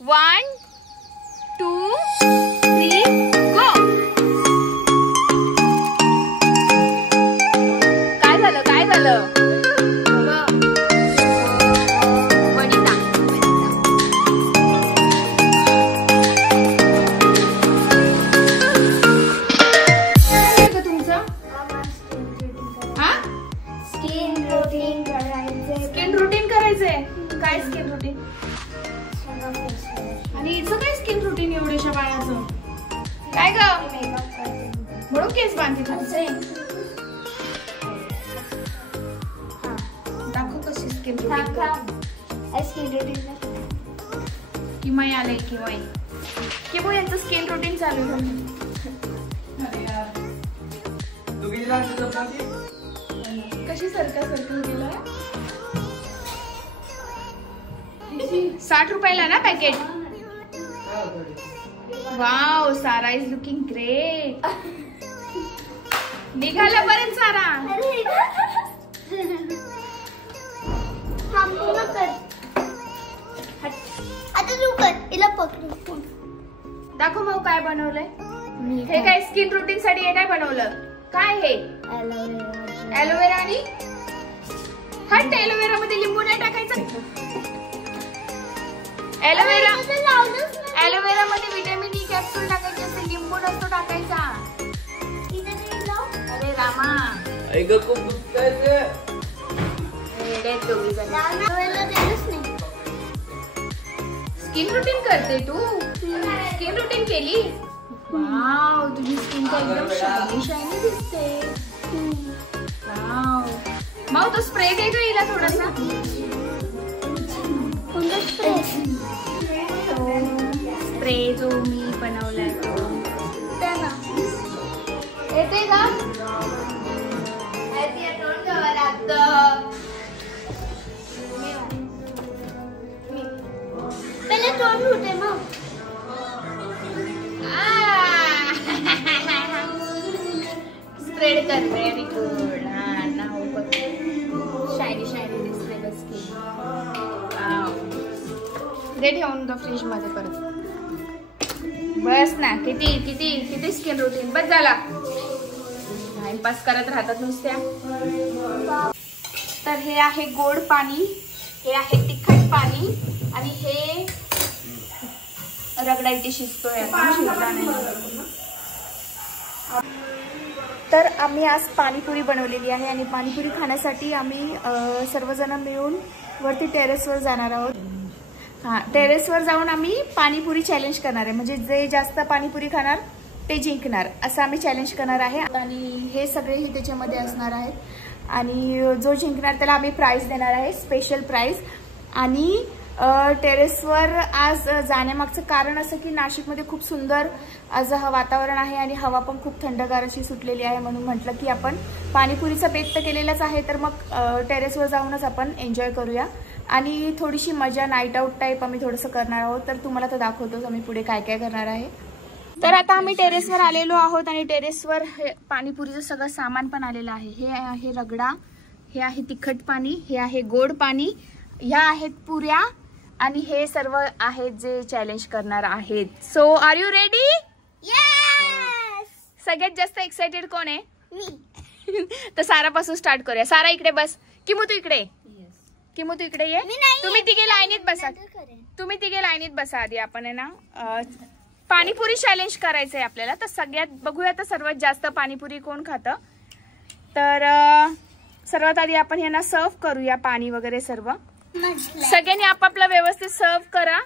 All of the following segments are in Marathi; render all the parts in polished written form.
1, 2, 3, go. काय झालं काय झालं? वनिता तुमचं स्किन रूटीन करायचे. स्किन रुटीन करायचंय. काय स्किन रुटीन? आणि हिचं काय स्किन रुटीन एवढ्याशा बाळाचं? काय ग? मेकअप करते. म्हणून केस बांधते तुमचे? दाखव कशी स्किन रुटीन करते. स्किन रूटीन किमय आलंय किमय. किमो यांचं स्किन रुटीन चालू आहे. कशी सरका गेला? 60 रुपयाला ना packet. Wow, Sara is looking great. निघाला बरेच सारा. आता तू कर. इला पकडू. दाखव मग काय बनवलंय. हे काय स्किन रुटीन साठी हे काय बनवलं? काय हे? ॲलोवेरा आणि हट. ॲलोवेरा मध्ये लिंबू नाही टाकायचं. ॲलोवेरा मध्ये विटॅमिन ई कॅप्सूल टाकायचे असते. लिंबू नसतो टाकायचा. अरे रामा, स्किन रुटीन करते तू? स्किन रुटीन केली? वाव, तुझी स्किन तर एकदम शायनी शायनी दिसते. वाव. मग तो स्प्रे दे गं हिला थोडासा. स्प्रे जो मी बनवलाय तो येते का? तोंड घ्यावं लागतं. पहिले तोंड होते मग. स्प्रेड कर. Very good. शायनी शायनी दिसते बस की. दे ठेवून द फ्रीज मध्ये परत. बस ना. किती किती किती स्किन रुटीन बस झाला. टाइमपास करत राहतात नुसत्या. तर हे आहे गोड पाणी, हे आहे तिखट पाणी आणि हे रगडा इथे शिजतोय. तर आम्ही आज पाणीपुरी बनवलेली आहे आणि पाणीपुरी खाण्यासाठी आम्ही सर्वजण मिळून वरती टेरेसवर जाणार आहोत. टेरेसवर जाऊन आम्ही पाणीपुरी चॅलेंज करणार आहे. म्हणजे जे जास्त पाणीपुरी खाणार ते जिंकणार असं आम्ही चॅलेंज करणार आहे. आणि हे सगळेही त्याच्यामध्ये असणार आहेत आणि जो जिंकणार त्याला आम्ही प्राइज देणार आहे, स्पेशल प्राइज. आणि टेरेसवर आज जाण्यामागचं कारण असं की नाशिकमध्ये खूप सुंदर आज वातावरण आहे आणि हवा पण खूप थंडगार अशी सुटलेली आहे. म्हणून म्हटलं की आपण पाणीपुरीचा बेत तर केलेलाच आहे, तर मग टेरेसवर जाऊनच आपण एन्जॉय करूया आणि थोडीशी मजा, नाईट आउट टाईप आम्ही थोडंसं करणार आहोत. तर तुम्हाला तर दाखवतोच आम्ही पुढे काय काय करणार आहे. तर आता आम्ही टेरेसवर आलेलो आहोत आणि टेरेसवर पाणीपुरीचं सगळं सामान पण आलेलं आहे. हे आहे रगडा, हे आहे तिखट पाणी, हे आहे गोड पाणी, ह्या आहेत पुऱ्या आणि हे सर्व आहेत जे चॅलेंज करणार आहेत. So are you ready? Yes. सगळ्यात जास्त एक्साइटेड कोण आहे? मी. तर सारापासून स्टार्ट करूया. सारा इकडे बस. किमू तू इकडे. किमू तू इकडे ये. तुम्ही तिघे लाईनीत बसा. तुम्ही तिघे लाईनीत बसा. आधी आपण आहे ना पाणीपुरी चॅलेंज करायचंय आपल्याला. तर सगळ्यात बघूया तर सर्वात जास्त पाणीपुरी कोण खातं. तर सर्वात आधी आपण यांना सर्व करूया पाणी वगैरे सर्व. सगळ्यांनी आपापला व्यवस्थित सर्व करा,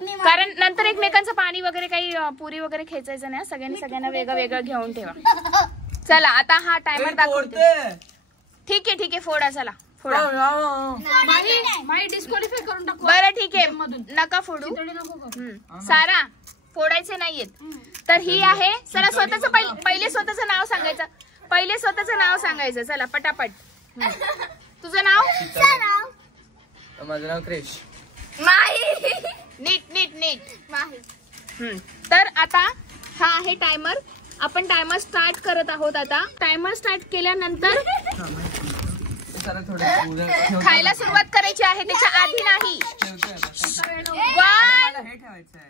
कारण नंतर एकमेकांचं पाणी वगैरे काही पुरी वगैरे खेचायचं नाही. सगळ्यांनी सगळ्यांना वेगळं वेगळं घेऊन ठेवा. चला आता हा टायमर दाखवते. ठीक आहे फोडा. चला फोडा. डिस्क्वालिफाय करून टाकू. बरं ठीक आहे, नका फोडू. सारा फोडायचे नाहीयेत. तर ही आहे. चला स्वतःच पहिले स्वतःचं नाव सांगायचं. पहिले स्वतःचं नाव सांगायचं. चला पटापट. तुझं नाव? माझं नाव क्रिश. माही. नीट माही. तर आता हा आहे टायमर. आपण टायमर स्टार्ट करत आहोत. आता टायमर स्टार्ट केल्यानंतर सारा थोडं खायला सुरुवात करायची आहे त्याच्या आधी नाही. मला हे ठेवायचं आहे.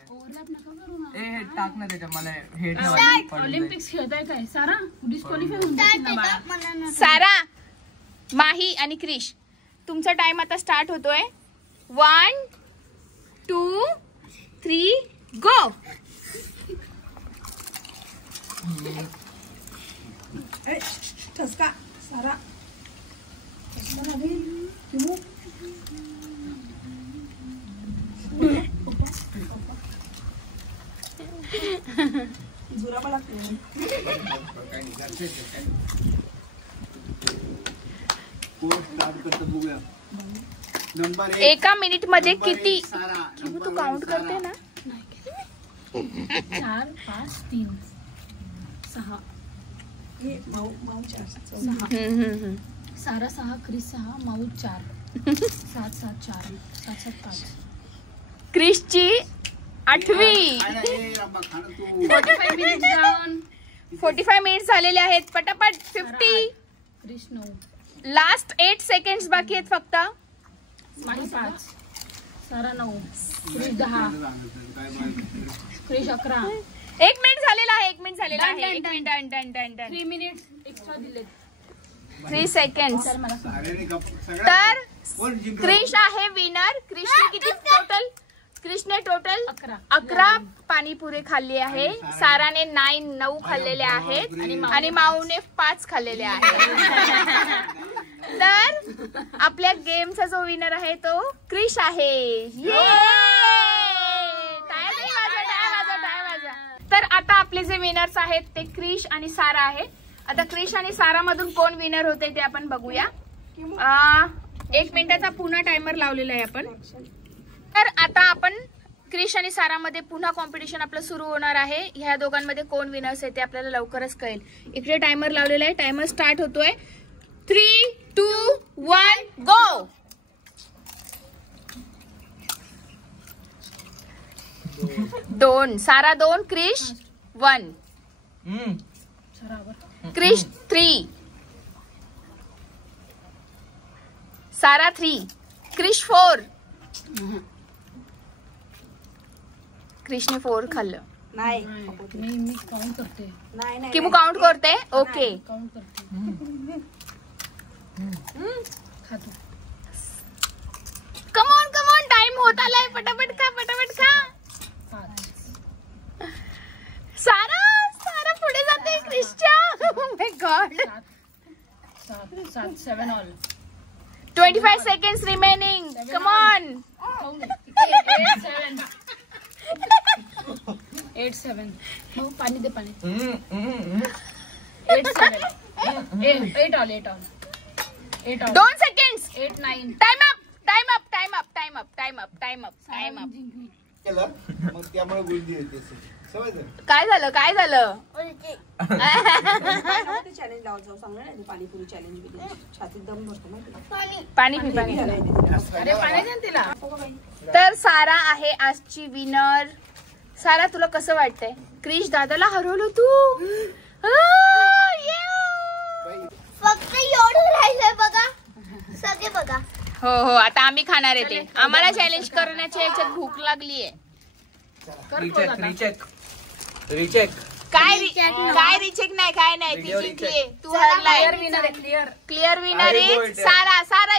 हे टाक ना त्याच्यात. मला हे ठेवायचं. ऑलिम्पिक्स खेळताय काय सारा? डिस्क्वालिफाय होऊन जाशील ना बाळा. सारा, माही आणि क्रिश, तुमचा टाइम आता स्टार्ट होतोय. 1 2 3 गो. ठसका सारा जुराबा लागते. एका मिनिट मध्ये किती? तू काउंट करते ना. 4 5 3 6 सारा 6 क्रिस 6 माऊ 4 7 7 4 7 7 5. क्रिशची 8वी. 45 मिनिट जाऊन 45 मिनिट झालेले आहेत. पटापट. 50. क्रिश 9 लास्ट 8 सेकंड्स बाकी आहेत फक्त. माही 5 सारा 9 क्रिश 10 क्रिश 11. 1 मिनिट झालेला आहे. 1 मिनिट झालेला आहे. 1 मिनिट. डन 3 मिनिट्स एक्स्ट्रा दिलेत. 3 सेकंड्स. चल मला तर क्रिश आहे विनर. क्रिशने किती टोटल? क्रिशने टोटल 11 पाणीपुरी खाल्ली आहे. साराने 9 खाल्लेले आहेत आणि माऊने 5 खाल्लेले आहेत. तर आपल्या गेमचा जो विनर आहे तो क्रिश आहे. तर आता आपले जे विनर्स आहेत ते क्रिश आणि सारा आहेत. आता क्रिश आणि सारा मधून कोण विनर होते ते आपण बघूया. 1 मिनिटाचा पुन्हा टायमर लावलेला आहे आपण. तर आता आपण क्रिश आणि सारामध्ये पुन्हा कॉम्पिटिशन आपलं सुरू होणार आहे. ह्या दोघांमध्ये कोण विनर्स आहे ते आपल्याला लवकरच कळेल. इकडे टायमर लावलेला आहे. टायमर स्टार्ट होतोय. 3 2 1 गो. दोन. सारा 2 क्रिश 1. क्रिश 3 सारा 3 क्रिश 4. क्रिशने 4 खाल्लं. नाही मी काउंट करते. नाही किमू काउंट करते. ओके काउंट करते. खातो. कमॉन टाइम होत आलाय. पटापट खा. सारा पुढे जाते क्रिशच्या. Oh my god. 7 7 all. 25 seconds remaining. Come on. 8 7 मग पाणी दे पाणी. 8 7 8 all 8 all 2 seconds. 8 9. Time up. मग त्यामुळे गुंडी येते. काय झालं चॅलेंज लावत जाऊ सांगणार नाही. पाणीपुरी चॅलेंज छातीत दम भरतो माहिती. पाणी पी. अरे पाणी दे तिला. तर सारा आहे आजची विनर. सारा तुला कसं वाटतंय? क्रिश दादाला हरवलं तू. फक्त एवढं राहिलंय बघा. सगळे बघा. हो आता आम्ही खाणार आहे ते. आम्हाला चॅलेंज करण्याच्या याच्यात भूक लागलीये. रिचेक काय रिचेक नाही. काय नाही. ती जिंकली. तू हरलाय. क्लिअर विनर आहे सारा. सारा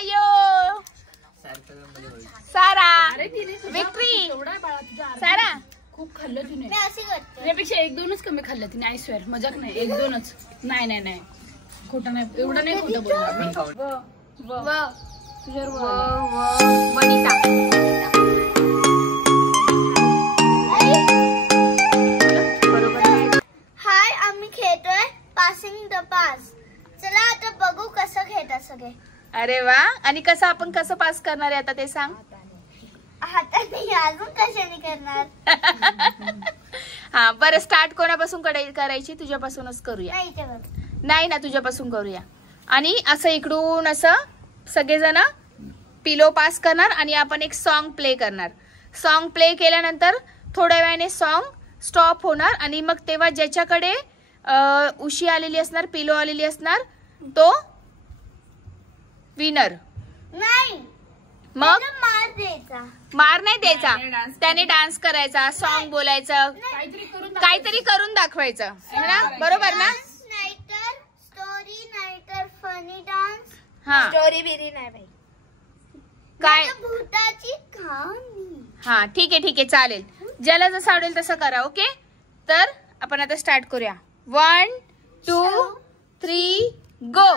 विक्ट्री. सारा खूप खाल्लं तिने. मी अशी करते. त्यापेक्षा 1-2च कमी खाल्लं तिने. आय स्वेअर मजाक नाही. 1-2च. नाही खोटं नाही. एवढं नाही खोटं बोलणार. वनिता. हाय आम्ही खेळतोय पासिंग द पास. चला आता बघू कसं खेळतात सगळे. अरे वा. आणि कसं पास करणार आहे आता ते सांग. हाताने अजून कशाने करणार. हा बरं. स्टार्ट कोणापासून करायची? तुझ्यापासूनच करूया. नाही ते बघ. नाही ना, तुझ्यापासून करूया. आणि असं इकडून असं सगळेजण पिलो पास करणार आणि आपण एक सॉन्ग प्ले करणार. सॉन्ग प्ले केल्यानंतर थोड्या वेळाने सॉन्ग स्टॉप होणार आणि मग तेव्हा ज्याच्याकडे उशी आलेली असणार, पिलो आलेली असणार, तो विनर. नाही मग मार द्यायचा. मार नाही द्यायचा, त्याने डान्स करायचा, सॉन्ग बोलायचं, काहीतरी करून दाखवायचं है ना, बरोबर ना. नाहीतर स्टोरी, नाहीतर फनी डान्स. हा स्टोरी बिरी नाही बाई, काय. भूताची कहाणी. हा ठीक आहे चालेल, ज्याला जसं आवडेल तसं करा. ओके, तर आपण आता स्टार्ट करूया. 1 2 3 गो.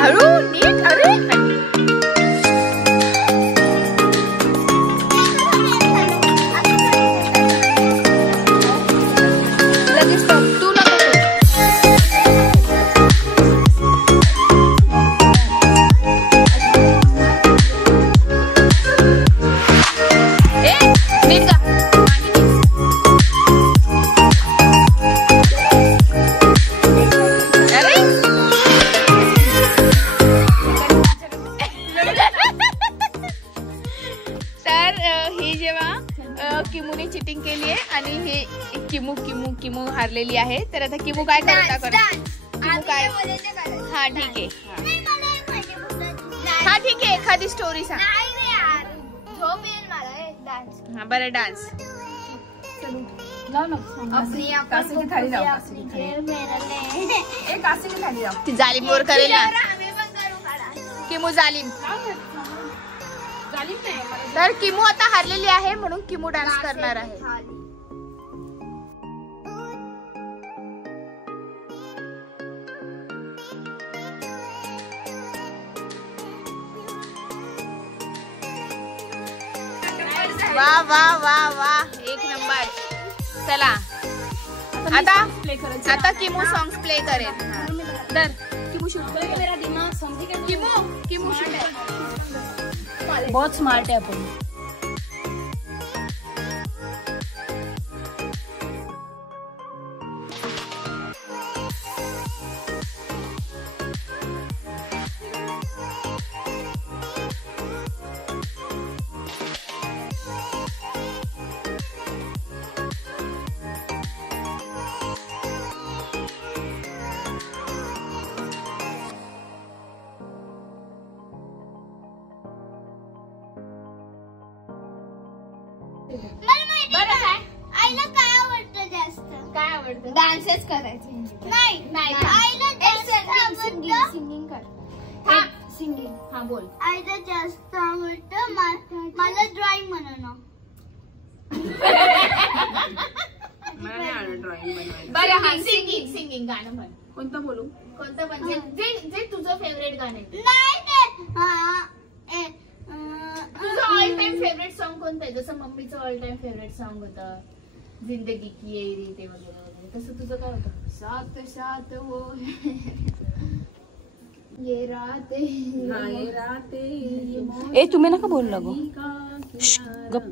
हळू नीट. अरे लगेच stop. तू नको करू. नीट का. अरे तर हे जेव्हा किमूने चिटिंग केली आहे आणि हे किमू किमू किमू हारलेली आहे, तर आता किमू काय करता किमू काय. हा ठीक आहे, हा ठीक आहे, एखादी स्टोरी सांग. हा बरं, डान्स. कासे की थाली लाव, कासे की थाली लाव. ती जालिम वर करेल ना किमू, जालिम. तर किमू आता हारलेली आहे म्हणून किमू डान्स करणार आहे. वा वा वा वा, एक नंबर. चला आता किमू सॉंग्स प्ले करेल. तर किमू शूट करेगा मेरा दिमाग, समझी क्या. किमू बहुत स्मार्ट है अपन. आईला काय आवडतं जास्त. काय आवडतं. डान्सेस करायचे. नाही आईला जास्त आवडतं सिंगिंग कर. सिंगिंग. हा बोल. आईला जास्त आवडतं मला ड्रॉइंग बनवणं. बरं हा सिंगिंग गाणं म्हण. कोणतं बोलू. कोणतं म्हणजे जे तुझं फेवरेट गाणं आहे. नाही तुझं ऑल टाइम फेवरेट सॉन्ग कोणतं आहे. जसं मम्मीचं ऑल टाइम फेवरेट सॉन्ग होतं जिंदगी की ये रीते वगैरे वगैरे, तसं तुझं काय होतं. साथ साथ हो ये राते. ए तुम्ही नका बोलू लागो. गप.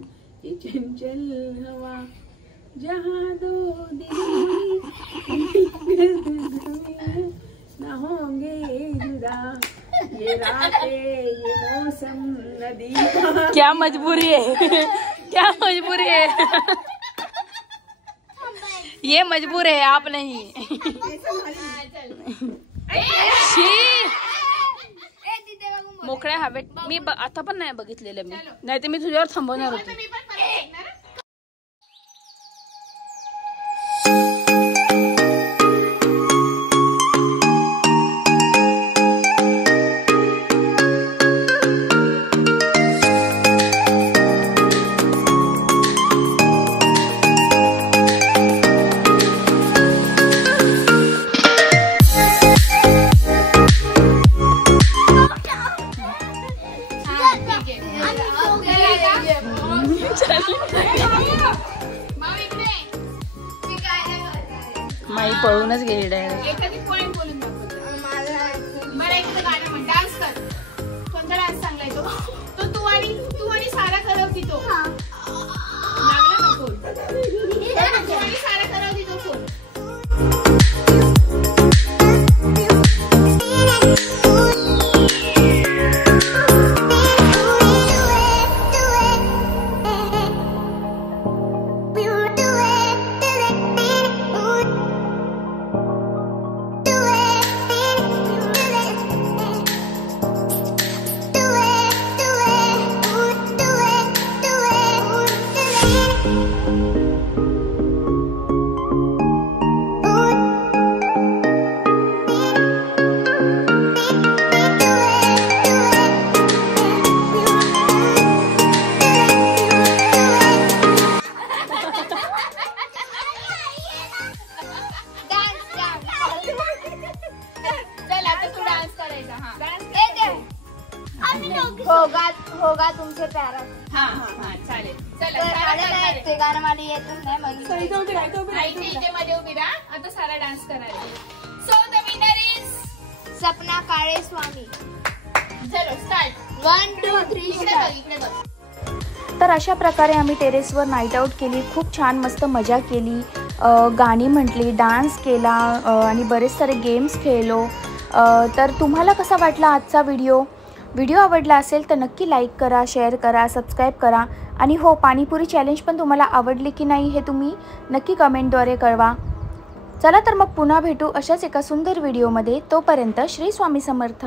चंचल हवा जहाँ दो ना होंगे जुदा, ये रातें ये मौसम नदी. क्या मजबूरी है. क्या मजबूरी है. ये मजबूर है, आप नहीं. मोकळ्या हवेत मी आता पण नाही बघितलेलं मी, नाही तर मी तुझ्यावर थांबवणार होते. माई पळूनच गेली डायरेक्ट. एखादी पोएम बोलून दाखव. बरं एखादं गाणं म्हण. डान्स कर. कोणता डान्स चांगला आहे तो. तू आणि सारा करवती तो. लागला ना फोन. तू आणि सारा करवती तो phone. We will do it. होगा तुमसे प्यारा. हा चालेल. चला तर सारा मला नाही करणार आहे. येते गाणं, मला येतच नाही म्हणून. नाही, इथे मध्ये उभी राहा. आता सारा डान्स करणार आहे. So the winner is Sapna Kale Swami. चलो स्टार्ट. 1 2 3 इकडे बघ. तर अशा प्रकारे आम्ही टेरेसवर नाईट आऊट केली. खूप छान मस्त मजा केली, गाणी म्हटली, डान्स केला आणि बरेच सारे गेम्स खेळलो. तर तुम्हाला कसा वाटला आजचा व्हिडिओ आवडला असेल तर नक्की लाईक करा, शेअर करा, सबस्क्राईब करा. आणि हो, पाणीपुरी चॅलेंज पण तुम्हाला आवडली की नाही हे तुम्ही नक्की कमेंटद्वारे कळवा. चला तर मग पुन्हा भेटू अशाच एका सुंदर व्हिडिओमध्ये. तोपर्यंत श्री स्वामी समर्थ.